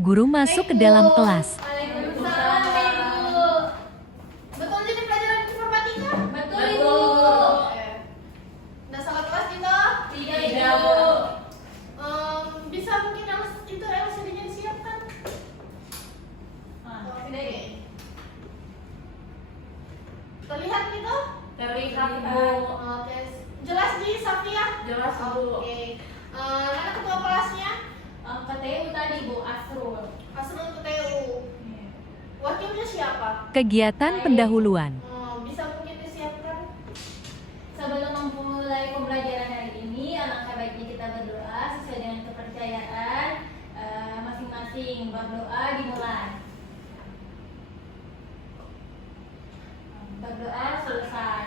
Guru masuk ke dalam kelas. Waalaikumsalam, Ibu. Betul jadi pelajaran informatika? Betul, Ibu. Udah salah kelas kita? Tidak, Ibu. Bisa mungkin itu LCD-nya disiapkan? Oke. Terlihat gitu? Terlihat, Ibu. Oke. Jelas di Safia? Jelas, Bu. Oke. Mana ketua kelasnya? KTU tadi, Bu, Asrul. Asrul PTU. Wakilnya siapa? Kegiatan pendahuluan. Bisa mungkin disiapkan? Sebelum memulai pembelajaran hari ini, alangkah baiknya kita berdoa sesuai dengan kepercayaan masing-masing. Berdoa dimulai. Berdoa selesai.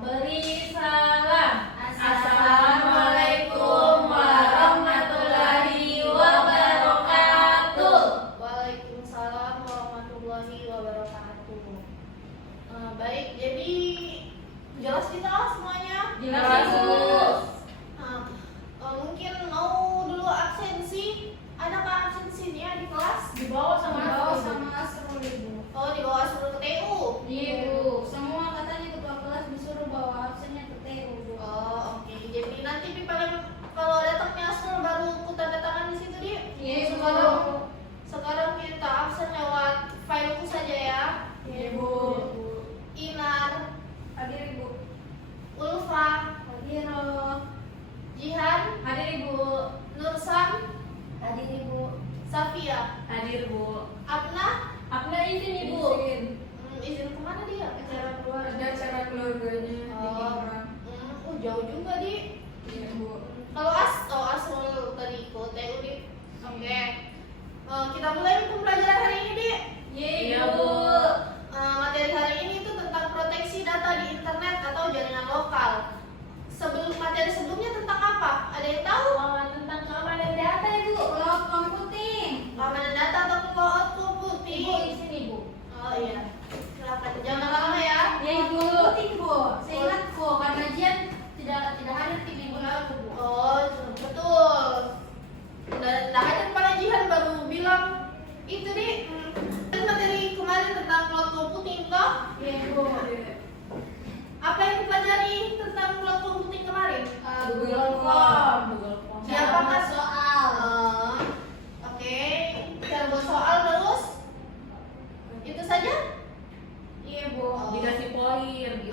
Beri salam. Assalamualaikum warahmatullahi wabarakatuh. Waalaikumsalam warahmatullahi wabarakatuh. Baik, jadi jelas kita semuanya? Jelas, Bu. Mungkin mau dulu absensi. Adakah absensinya di kelas? Dibawa sama Asrul, Ibu. Oh, di bawah Asrul ke TU? Iya, Bu. Semua katanya ketua kelas disuruh bawa absennya ke TU, Bu. Oh, oke. Jadi nanti di paling kalau datangnya Asrul baru ku tanda tangan di situ, Di. Iya, Bu. Sekarang kita absen lewat fileku saja ya. Iya, Bu. Inar, Hadir, Ibu. Ulfa, Hadir, Jihan, Hadir, Ibu. Nursam, Hadir, Ibu. Safia, Hadir, Bu. Apna. Apna izin, Ibu. Izin kemana dia? Acara keluarga. Ada acara keluarganya di Tangerang. Jauh juga, Di. Iya, Bu. Kalau Asrul tadi ku TU, Di. Oke. Kita mulai pembelajaran hari ini, Di. Iya, Bu. Materi hari ini itu tentang proteksi data di internet atau jaringan lokal. Materi sebelumnya tentang apa? Ada yang tahu? Tentang keamanan data, Ibu. Cloud computing. Keamanan data atau cloud computing? Ibu, izin, Ibu. Oh iya. Silakan. Jangan lama-lama ya. Ya, Ibu. Computing, Bu. Saya ingat, Bu, karena Jian tidak hadir di minggu lalu, Bu. Oh, betul. Udah hadir pada Jihan baru bilang itu, Di. Kan materi kemarin tentang cloud computing toh? Iya, Bu. Apa yang dipelajari tentang cloud computing kemarin? Google Form. Siapa kan soal? Oke. Cara buat soal terus? Itu saja? Iya, Bu. Dikasih poin gitu.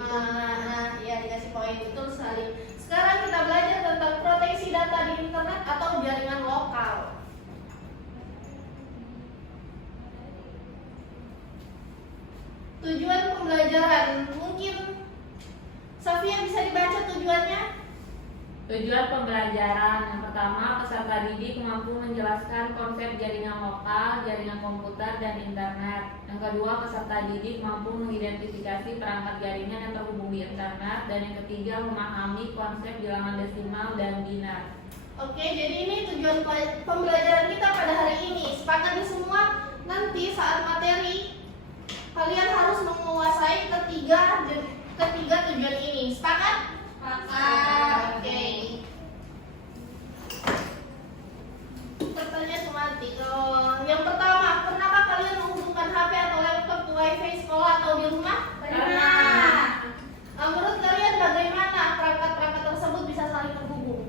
Iya, dikasih poin, betul sekali. Sekarang kita belajar tentang proteksi data di internet atau jaringan lokal. Tujuan pembelajaran, mungkin Safia bisa dibaca tujuannya? Tujuan pembelajaran yang pertama, peserta didik mampu menjelaskan konsep jaringan lokal, jaringan komputer, dan internet. Yang kedua, peserta didik mampu mengidentifikasi perangkat jaringan yang terhubung di internet. Dan yang ketiga, memahami konsep bilangan desimal dan binar. Oke, jadi ini tujuan pembelajaran kita pada hari ini. Sepakat semua, nanti saat materi kalian harus menguasai ketiga tujuan ini. Sepakat? Oke. Pertanyaan tematik. Yang pertama, pernahkah kalian menghubungkan HP atau laptop ke WiFi sekolah atau di rumah? Pernah. Menurut kalian bagaimana perangkat-perangkat tersebut bisa saling terhubung?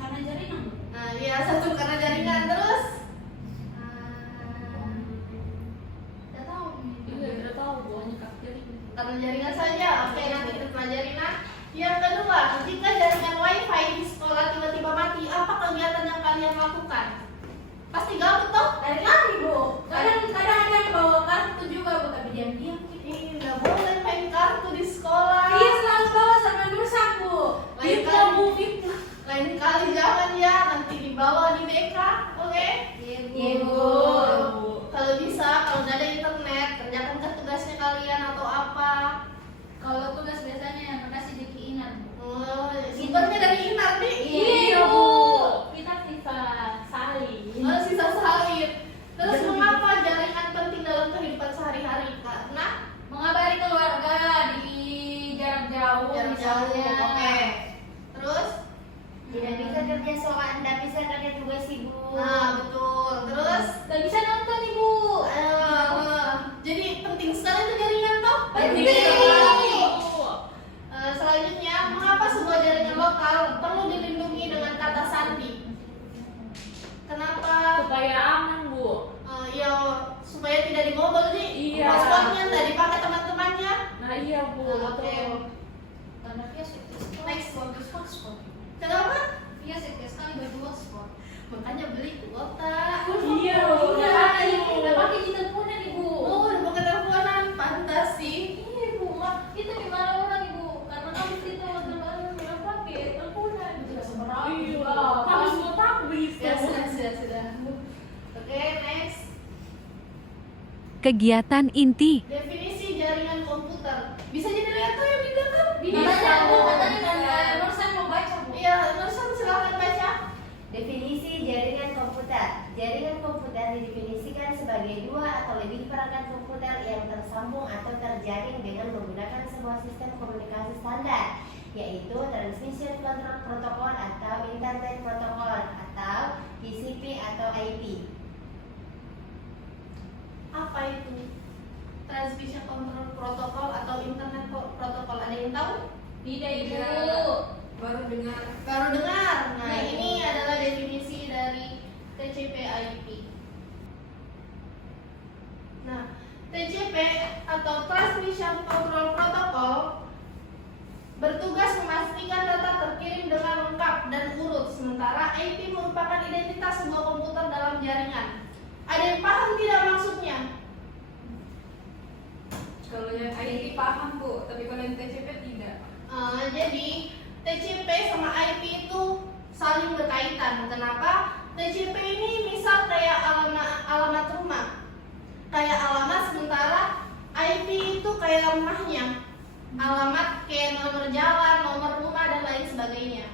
Karena jaringan. Nah, ya satu karena jaringan terus. Tidak tahu. Iya, tidak tahu buahnya kafir. Karena jaringan saja. Oke, nanti kita pelajari. Yang kedua, jika jaringan WiFi di sekolah tiba-tiba mati, apa kegiatan yang kalian lakukan? Pasti gabut toh? Dari lari, Bu. Kadang-kadang ada yang bawa kartu juga, Bu, tapi diam-diam. Ih, nggak boleh main kartu di sekolah. Iya, selalu bawa sama Nusa, Bu. Lain Fitnah, Bu, kali, fitnah. lain kali jangan ya, nanti dibawa di BK, oke? Iya, Bu. Kalau bisa, kalau nggak ada internet, kerjakan ke tugasnya kalian atau apa? Kalau tugas biasanya yang kasih di Inan, Bu. Sumbernya dari Inar nih. Iya, Bu. Kita sisa salin. Sisa salin. Terus mengapa jaringan penting dalam kehidupan sehari-hari? Karena Mengabari keluarga di jarak jauh, jarak jauh. misalnya. Oke. Terus Tidak bisa kerja soal nggak bisa kerja tugas ibu. Nah, betul. Terus Gak bisa nonton ibu. jadi penting sekali tuh jaringan toh. Penting. Selanjutnya, mengapa sebuah jaringan lokal perlu dilindungi dengan kata sandi? Kenapa? Supaya aman, Bu. Ya supaya tidak dibobol nih. Iya. Passwordnya nggak dipakai teman-temannya. Nah, iya, Bu. Oke. Betul. Karena dia sukses Next. bagus hotspot. Kenapa? Dia sukses sekali baju hotspot. Makanya beli kuota. Iya. Udah pakai digital phone ibu. Oh, udah pakai teleponan, pantas sih. Iya ibu, itu gimana orang ibu? Karena kami kita lebaran bilang pakai teleponan tidak seberapa. Iya. Harus mau tablis. Ya sudah. Oke, next. Kegiatan inti. Definisi jaringan komputer. Bisa jadi lihat tuh yang di belakang? Katanya bu, Oh, katanya kan bisa. Nursan mau baca bu. Iya, Nursan silakan baca. Definisi jaringan komputer. Jaringan komputer didefinisikan sebagai dua atau lebih perangkat komputer yang tersambung atau terjaring dengan menggunakan sebuah sistem komunikasi standar, yaitu Transmission Control Protocol atau Internet Protocol atau TCP atau IP. Apa itu? Transmission Control Protocol atau Internet Protocol. Ada yang tahu? Tidak ibu. Baru dengar. Baru dengar. Nah, ini adalah definisi dari TCP/IP. Nah, TCP atau Transmission Control Protocol bertugas memastikan data terkirim dengan lengkap dan urut, sementara IP merupakan identitas sebuah komputer dalam jaringan. Ada yang paham tidak maksudnya? Kalau yang IT paham Bu, tapi kalau yang TCP tidak. Jadi TCP sama IP itu saling berkaitan. Kenapa? TCP ini misal kayak alamat rumah, kayak alamat, sementara IP itu kayak rumahnya, alamat kayak nomor jalan, nomor rumah dan lain sebagainya.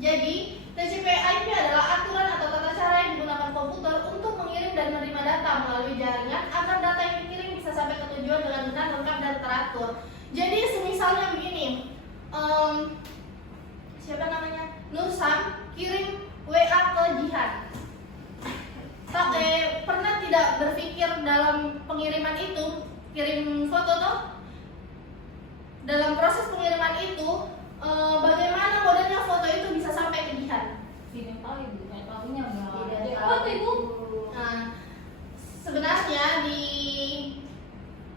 Jadi TCP IP adalah aturan atau tata cara yang digunakan komputer untuk mengirim dan menerima data melalui jaringan agar data yang dikirim bisa sampai ke tujuan dengan benar, lengkap dan teratur. Jadi semisalnya begini, siapa namanya? Nursan kirim WA ke Jihan. Pernah tidak berpikir dalam pengiriman itu, kirim foto toh? Dalam proses pengiriman itu, bagaimana modelnya foto itu bisa sampai ke Jihan? Tidak tahu ibu, kayak tahunya enggak. Tidak Apa tahu. ibu? Nah, sebenarnya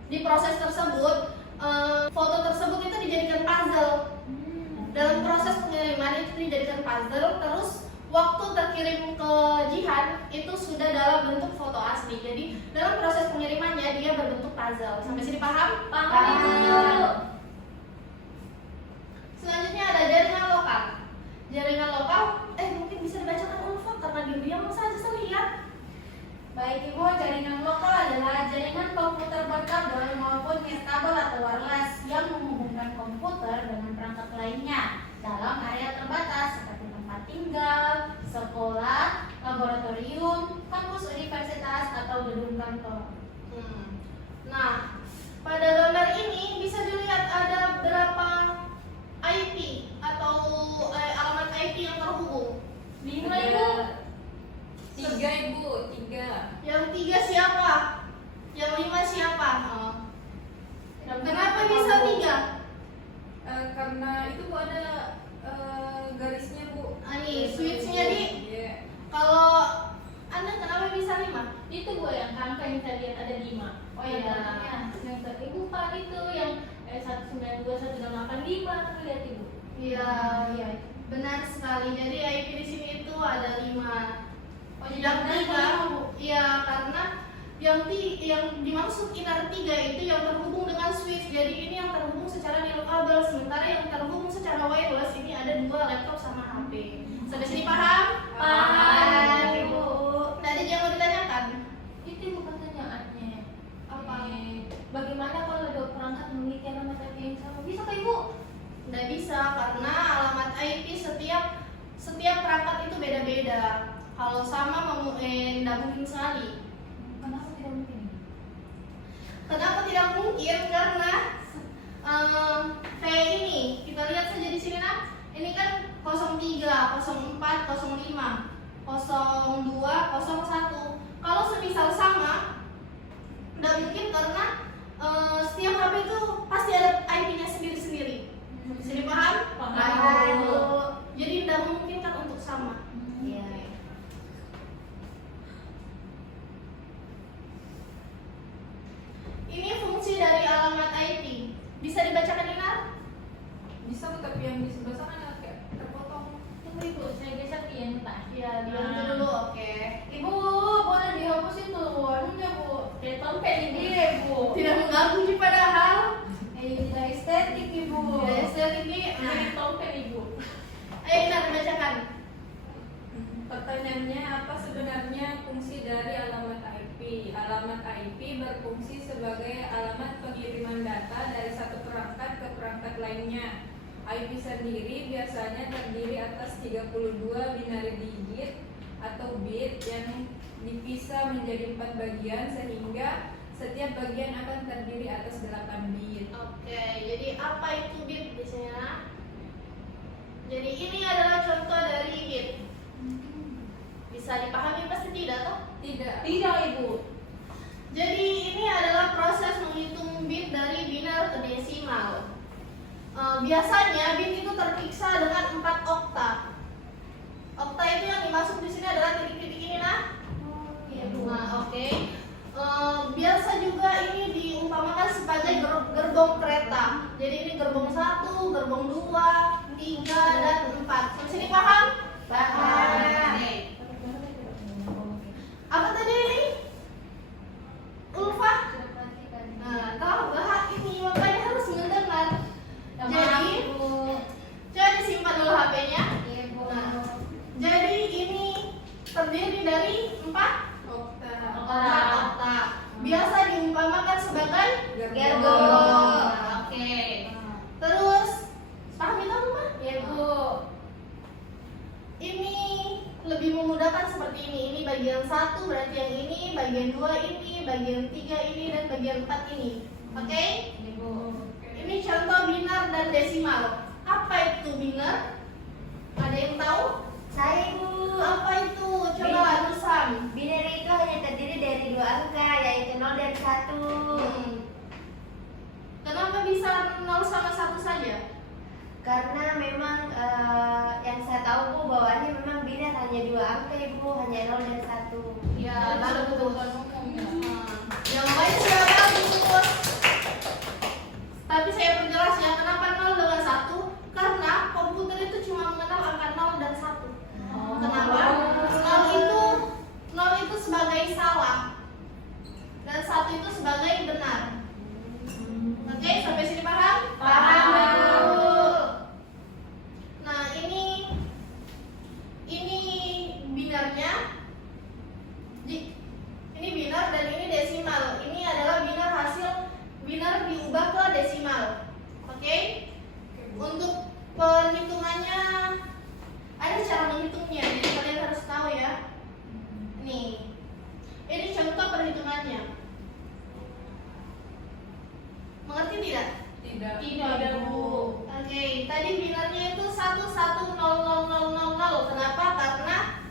di proses tersebut, foto tersebut itu dijadikan puzzle. Dalam proses pengiriman itu dijadikan puzzle, terus waktu terkirim ke Jihan itu sudah dalam bentuk foto asli. Jadi dalam proses pengirimannya dia berbentuk puzzle. Sampai sini paham? Paham ibu. Selanjutnya ada jaringan lokal. Jaringan lokal, mungkin bisa dibacakan Ulfa karena diam saja saya lihat. Baik ibu, jaringan lokal adalah jaringan komputer berkabel maupun nirkabel atau wireless yang menghubungkan komputer dengan perangkat lainnya dalam area terbatas seperti tempat tinggal, sekolah, laboratorium, kampus universitas atau gedung kantor. Nah, pada gambar ini bisa dilihat ada berapa IP atau alamat IP yang terhubung. 5 ibu. 3 Ibu, 3. Yang 3 siapa? Yang 5 siapa? Kenapa bisa 3? Karena itu Bu ada garisnya Bu. Ini switchnya di. Iya. Kalau Anda kenapa bisa 5? Itu bu yang angka yang saya lihat ada 5. Oh Iya. ya, semester ibu pak itu yang 192.185 lihat ibu. Iya, benar sekali. Jadi IP di sini itu ada 5. Oh, jadi Yang benar 3, ya karena yang dimaksud inner 3 itu yang terhubung dengan switch. Jadi ini yang terhubung secara nirkabel, sementara yang terhubung secara wireless ini ada 2 laptop sama HP. Sampai sini paham? Paham ibu. Tadi yang mau ditanyakan? Itu ibu pertanyaannya. Apa? Bagaimana kalau dua perangkat memiliki alamat IP yang sama? Bisa kah ibu? Nggak bisa karena alamat IP setiap perangkat itu beda-beda. Kalau sama nggak mungkin sekali. Kenapa tidak mungkin? Kenapa tidak mungkin? Karena kayak ini, kita lihat saja di sini nah, ini kan 03. 02, 01. Kalau semisal sama, nggak mungkin karena setiap HP itu pasti ada IP-nya sendiri-sendiri. Bisa dipaham? Paham, Bu. Jadi nggak memungkinkan untuk sama. Iya. Ini fungsi dari alamat IP. Bisa dibacakan, Dinar? Bisa Bu, tapi yang di sebelah sana ada kayak terpotong. Tunggu Ibu, saya geser ke yang Pak. Ya, dibantu dulu, oke. Ibu, boleh dihapus itu anunya Bu. Kayak tompel ini Bu. Tidak mengganggu sih padahal. Tidak estetik Ibu. Tidak estetik ini. Jadi tompel Ibu. Ayo Dinar bacakan. Pertanyaannya, apa sebenarnya fungsi dari alamat IP? Alamat IP berfungsi sebagai alamat pengiriman data dari satu perangkat ke perangkat lainnya. IP sendiri biasanya terdiri atas 32 binary digit atau bit yang dipisah menjadi 4 bagian sehingga setiap bagian akan terdiri atas 8 bit. Oke, jadi apa itu bit biasanya? Jadi ini adalah contoh dari bit. Bisa dipahami pasti tidak toh? Tidak. Tidak Ibu. Jadi ini adalah proses menghitung bit dari binar ke desimal. Biasanya bit itu terpisah dengan 4 okta. Okta itu yang dimaksud di sini adalah titik-titik ini nah. Iya Bu. Nah, oke. Biasa juga ini diumpamakan sebagai gerbong kereta. Jadi ini gerbong 1, gerbong 2, 3 dan 4. Bisa dipaham? Paham. Apa tadi ini? Ulfa? Nah, kalau bahas ini makanya harus mendengar. Jadi, coba disimpan dulu HP-nya. Iya Bu. Nah, jadi ini terdiri dari 4 Okta. okta. Biasa diumpamakan sebagai Gerbong. Nah, oke. Terus, paham itu apa? Iya Bu. Ini lebih memudahkan seperti ini. Ini bagian 1 berarti yang ini, bagian 2 ini, bagian 3 ini, dan bagian 4 ini. Oke? Iya Bu. Ini contoh binar dan desimal. Apa itu binar? Ada yang tahu? Saya, Bu. Apa itu? Coba Nusam. Binary itu hanya terdiri dari 2 angka, yaitu 0 dan 1. Kenapa bisa 0 sama 1 saja? Karena memang yang saya tahu, Bu, bahwa ini memang binar hanya 2 angka, Ibu, hanya 0 dan 1. Ya, bagus. umumnya. Yang lain sudah bagus. Tapi saya perjelas ya, kenapa 0 dengan 1? Karena komputer itu cuma mengenal angka 0 dan 1. Kenapa? 0 itu sebagai salah dan 1 itu sebagai benar. Oke, sampai sini paham? Paham, Bu. Nah, ini binarnya. Ini binar dan ini desimal. Ini adalah binar hasil binar diubah ke desimal. Oke? Untuk perhitungannya ada cara menghitungnya, jadi kalian harus tahu ya. Nih, ini contoh perhitungannya. Mengerti tidak? Tidak. Tidak Bu. Oke, tadi binarnya itu 11000000. Kenapa? Karena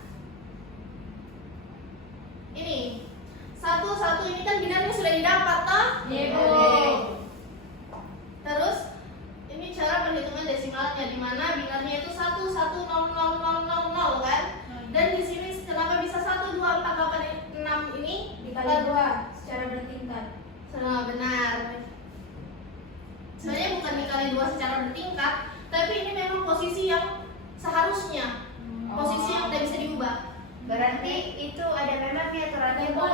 ini 11 ini kan binarnya sudah didapat toh? Iya Bu. Oke. Terus ini cara perhitungan desimalnya, di mana binarnya itu 11000000 kan? Dan di sini kenapa bisa 1 2 4 8 6 ini Dikali 2 secara bertingkat. Benar. Sebenarnya bukan dikali 2 secara bertingkat, tapi ini memang posisi yang seharusnya, posisi yang tidak bisa diubah. Berarti itu ada memang aturannya, Bu.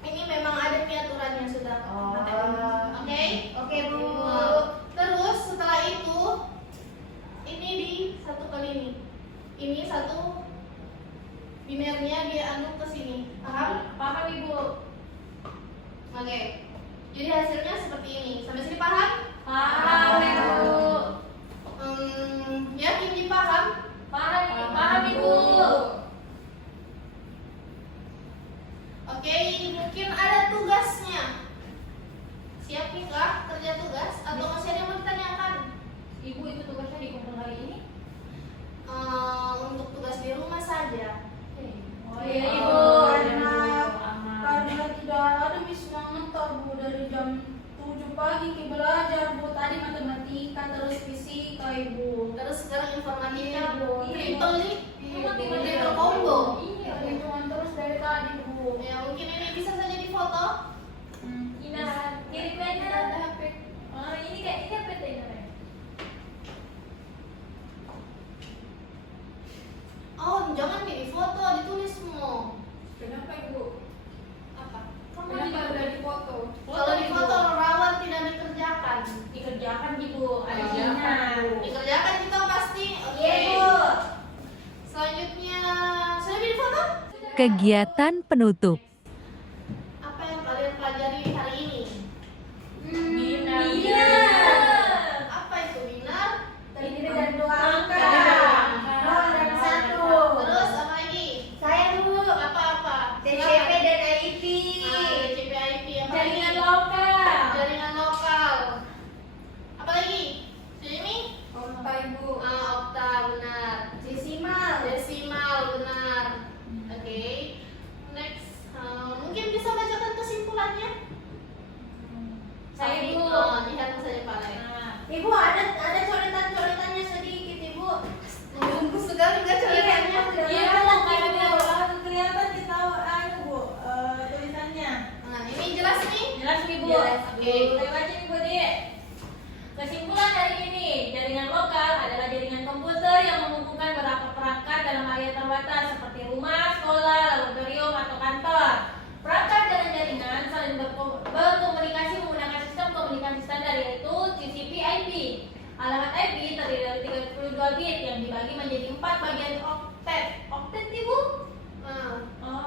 Ini memang ada aturannya sudah. Oke? Oke, Bu. Terus setelah itu ini di satu kali ini. Ini satu binarnya dia anu ke sini. Paham? Paham Ibu. Oke. Jadi hasilnya seperti ini. Sampai sini paham? Paham Ibu. Yakin dipaham? Paham Ibu. Oke, mungkin ada tugasnya. Siap nih kak kerja tugas? Ibu. Terus sekarang informatika Bu. triple nih, Iya, Bu. triple combo. Iya, hitungan terus dari tadi Bu. Ya mungkin ini bisa saja difoto. Ina, kirim aja. Ada HP. Oh, ini kayak ini apa tuh Ina? Oh, jangan kayak difoto, ditulis semua. Kenapa Ibu? Apa? Kenapa udah difoto? Kalau difoto rawan tidak dikerjakan. Dikerjakan gitu, ada Oh, isinya. Dikerjakan kita pasti. Oke. Iya, Bu. Selanjutnya, sudah difoto? Kegiatan penutup. Apa yang kalian pelajari hari ini? Binar. Apa itu binar? Terdiri dari 2 angka. Angka. 0 dan 1. Terus apa lagi? Saya Bu, Apa-apa? DCP dan IP. DCP IP yang Jaringan lokal. jaringan lokal. Apa lagi? Ini? Okta Ibu. Okta benar. Desimal. Desimal benar. Oke. Next, mungkin bisa bacakan kesimpulannya. Saya Bu. Lihat saja Pak Le. Nah, Ibu ada coretan-coretannya sedikit Ibu. Bagus sekali nggak coretannya? Iya, Bu, kayak gitu. Kelihatan kita Bu tulisannya. Nah, ini jelas nih. jelas nih Bu. Jelas, oke. Saya baca nih Bu Dik. Kesimpulan dari ini, jaringan lokal adalah jaringan komputer yang menghubungkan beberapa perangkat dalam area terbatas seperti rumah, sekolah, laboratorium, atau kantor. Perangkat dan jaringan saling berkomunikasi menggunakan sistem komunikasi standar yaitu TCP/IP. Alamat IP terdiri dari 32 bit yang dibagi menjadi 4 bagian oktet. Oktet nih Bu? Oh,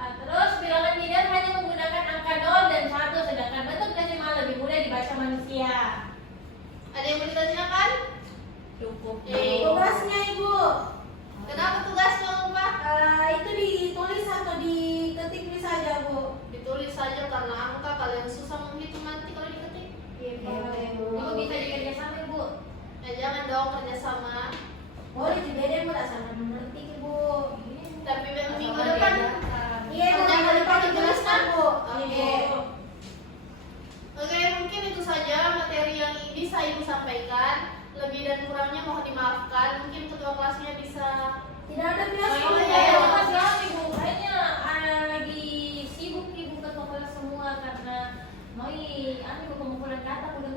Nah, terus bilangan binar hanya menggunakan angka 0 dan 1, sedangkan bentuk desimal lebih mudah dibaca manusia. Ada yang mau ditanyakan? Cukup. Tugasnya Ibu. Kenapa tugas jangan lupa? Itu ditulis atau diketik bisa saja Bu. Ditulis saja karena angka kalian susah menghitung nanti kalau diketik. Iya Bu. Ibu bisa dikerja sama Bu. Jangan dong kerjasama. Boleh juga deh Bu, sama mengerti Bu. Tapi minggu depan Iya Bu, Jangan minggu depan lupa dijelaskan Bu. Oke. Oke, mungkin itu saja materi yang bisa Ibu sampaikan. Lebih dan kurangnya mohon dimaafkan. Mungkin ketua kelasnya bisa. Tidak ada bias Oh, Bu iya, ya. makasih ya Ibu. Kayaknya lagi sibuk Ibu ketua kelas semua karena mau pengumpulan kata udah